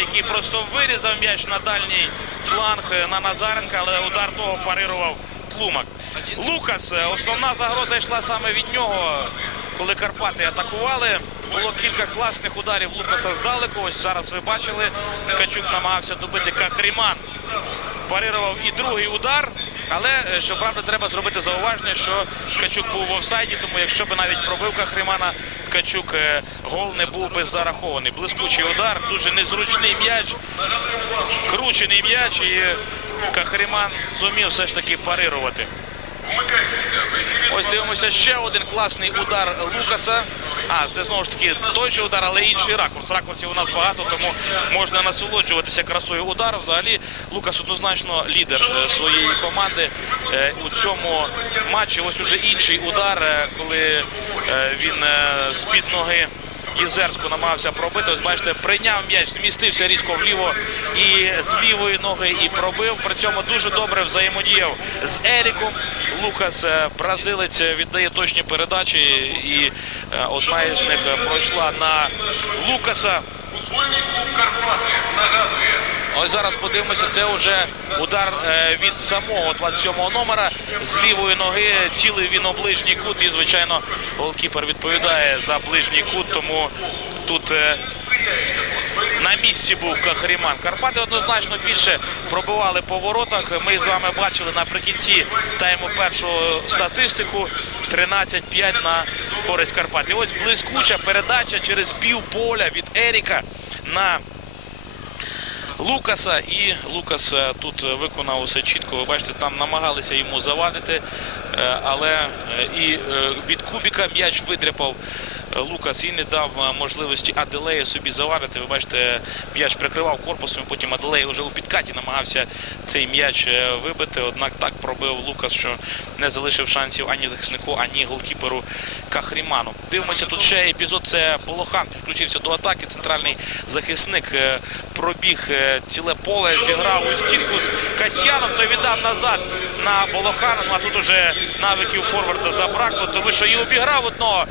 який просто вирізав м'яч на дальній фланг е, на Назаренка, але удар того парирував Тлумак. Лукас, е, основна загроза йшла саме від нього, коли Карпати атакували. Було кілька класних ударів Лукаса здалеку. Ось зараз ви бачили, Ткачук намагався добити Кахріман. Парирував і другий удар. Але е, щоправда, треба зробити зауваження, що Ткачук був в офсайді, тому якщо б навіть пробив Хримана Ткачук е, гол не був би зарахований. Блискучий удар, дуже незручний м'яч, кручений м'яч, і Кахриман зумів все ж таки парирувати. Ось дивимося ще один класний удар Лукаса. А, це знову ж таки той же удар, але інший ракурс. Ракурсів у нас багато, тому можна насолоджуватися красою удару. Взагалі Лукас однозначно лідер е, своєї команди е, у цьому матчі. Ось уже інший удар, е, коли він е, з-під ноги. Єзерську намагався пробити. Ось бачите, прийняв м'яч, змістився різко вліво і з лівої ноги і пробив. При цьому дуже добре взаємодіяв з Еріком. Лукас, е, бразилець, е, віддає точні передачі, і е, одна із них пройшла на Лукаса. Футбольний клуб Карпати нагадує. Ось зараз подивимося, це вже удар е, від самого 27-го номера з лівої ноги. Цілий він у ближній кут. І, звичайно, голкіпер відповідає за ближній кут, тому тут е, на місці був Кахріман. Карпати однозначно більше пробивали по воротах. Ми з вами бачили наприкінці тайму першого статистику 13-5 на користь Карпат. І ось блискуча передача через пів поля від Еріка на Лукаса і Лукас е, тут е, виконав усе чітко. Ви бачите, там намагалися йому завадити, е, але і від Кубіка м'яч видряпав Лукас і не дав е, можливості Аделеї собі завадити. Ви бачите, м'яч прикривав корпусом, потім Аделей вже у підкаті намагався цей м'яч е, вибити. Однак так пробив Лукас, що не залишив шансів ані захиснику, ані голкіперу Кахріману. Дивимося тут ще епізод. Це Болохан підключився до атаки. Центральний захисник е, пробіг ціле поле, зіграв у стінку з Касьяном, той віддав назад на Болохана. Ну а тут уже навиків форварда забракло, тому що і обіграв одного.